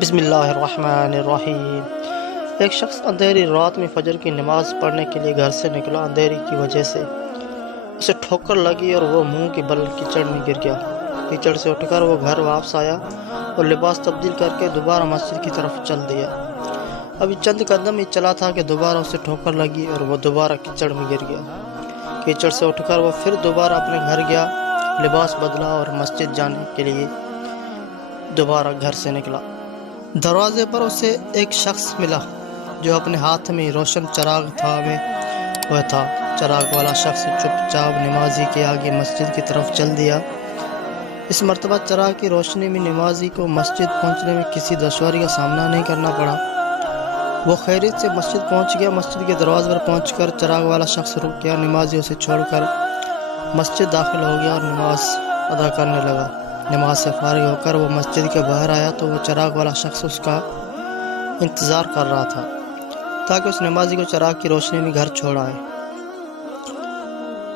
بسم اللہ الرحمن الرحیم۔ ایک شخص اندھیری رات میں فجر کی نماز پڑھنے کے لیے گھر سے نکلا۔ اندھیری کی وجہ سے اسے ٹھوکر لگی اور وہ منہ کے بل کیچڑ میں گر گیا۔ کیچڑ سے اٹھ کر وہ گھر واپس آیا اور لباس تبدیل کر کے دوبارہ مسجد کی طرف چل دیا۔ ابھی چند قدم ہی چلا تھا کہ دوبارہ اسے ٹھوکر لگی اور وہ دوبارہ کیچڑ میں گر گیا۔ کیچڑ سے اٹھ کر وہ پھر دوبارہ اپنے گھر گیا، لباس بدلا اور مسجد جانے کے لیے دوبارہ گھر سے نکلا۔ دروازے پر اسے ایک شخص ملا جو اپنے ہاتھ میں روشن چراغ تھامے ہوا تھا۔ چراغ والا شخص چپ چاپ نمازی کے آگے مسجد کی طرف چل دیا۔ اس مرتبہ چراغ کی روشنی میں نمازی کو مسجد پہنچنے میں کسی دشواری کا سامنا نہیں کرنا پڑا۔ وہ خیریت سے مسجد پہنچ گیا۔ مسجد کے دروازے پر پہنچ کر چراغ والا شخص رک گیا۔ نمازی اسے چھوڑ کر مسجد داخل ہو گیا اور نماز ادا کرنے لگا۔ نماز سے فارغ ہو کر وہ مسجد کے باہر آیا تو وہ چراغ والا شخص اس کا انتظار کر رہا تھا تاکہ اس نمازی کو چراغ کی روشنی میں گھر چھوڑ آئے۔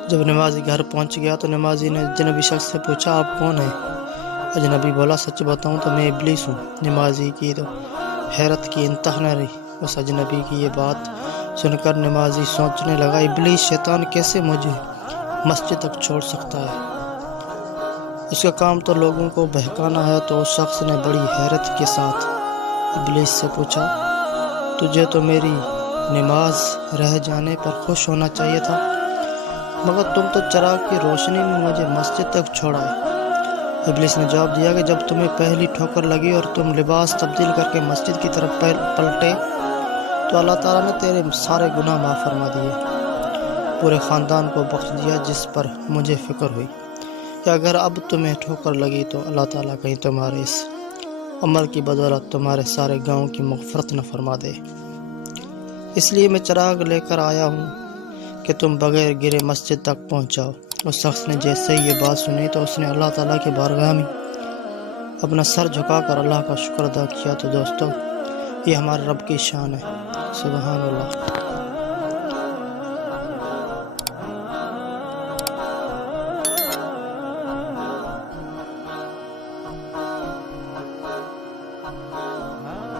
جب نمازی گھر پہنچ گیا تو نمازی نے اجنبی شخص سے پوچھا، آپ کون ہیں؟ اجنبی بولا، سچ بتاؤں تو میں ابلیس ہوں۔ نمازی کی تو حیرت کی انتہا نہ رہی۔ اس اجنبی کی یہ بات سن کر نمازی سوچنے لگا، ابلیس شیطان کیسے مجھے مسجد تک چھوڑ سکتا ہے؟ اس کا کام تو لوگوں کو بہکانا ہے۔ تو اس شخص نے بڑی حیرت کے ساتھ ابلیس سے پوچھا، تجھے تو میری نماز رہ جانے پر خوش ہونا چاہیے تھا، مگر تم تو چراغ کی روشنی میں مجھے مسجد تک چھوڑائے۔ ابلیس نے جواب دیا کہ جب تمہیں پہلی ٹھوکر لگی اور تم لباس تبدیل کر کے مسجد کی طرف پلٹے تو اللہ تعالیٰ نے تیرے سارے گناہ معاف فرما دیے، پورے خاندان کو بخش دیا، جس پر مجھے فکر ہوئی کہ اگر اب تمہیں ٹھوکر لگی تو اللہ تعالیٰ کہیں تمہارے اس عمل کی بدولت تمہارے سارے گاؤں کی مغفرت نہ فرما دے۔ اس لیے میں چراغ لے کر آیا ہوں کہ تم بغیر گرے مسجد تک پہنچ جاؤ۔ اس شخص نے جیسے ہی یہ بات سنی تو اس نے اللہ تعالیٰ کی بارگاہ میں اپنا سر جھکا کر اللہ کا شکر ادا کیا۔ تو دوستو، یہ ہمارے رب کی شان ہے، سبحان اللہ۔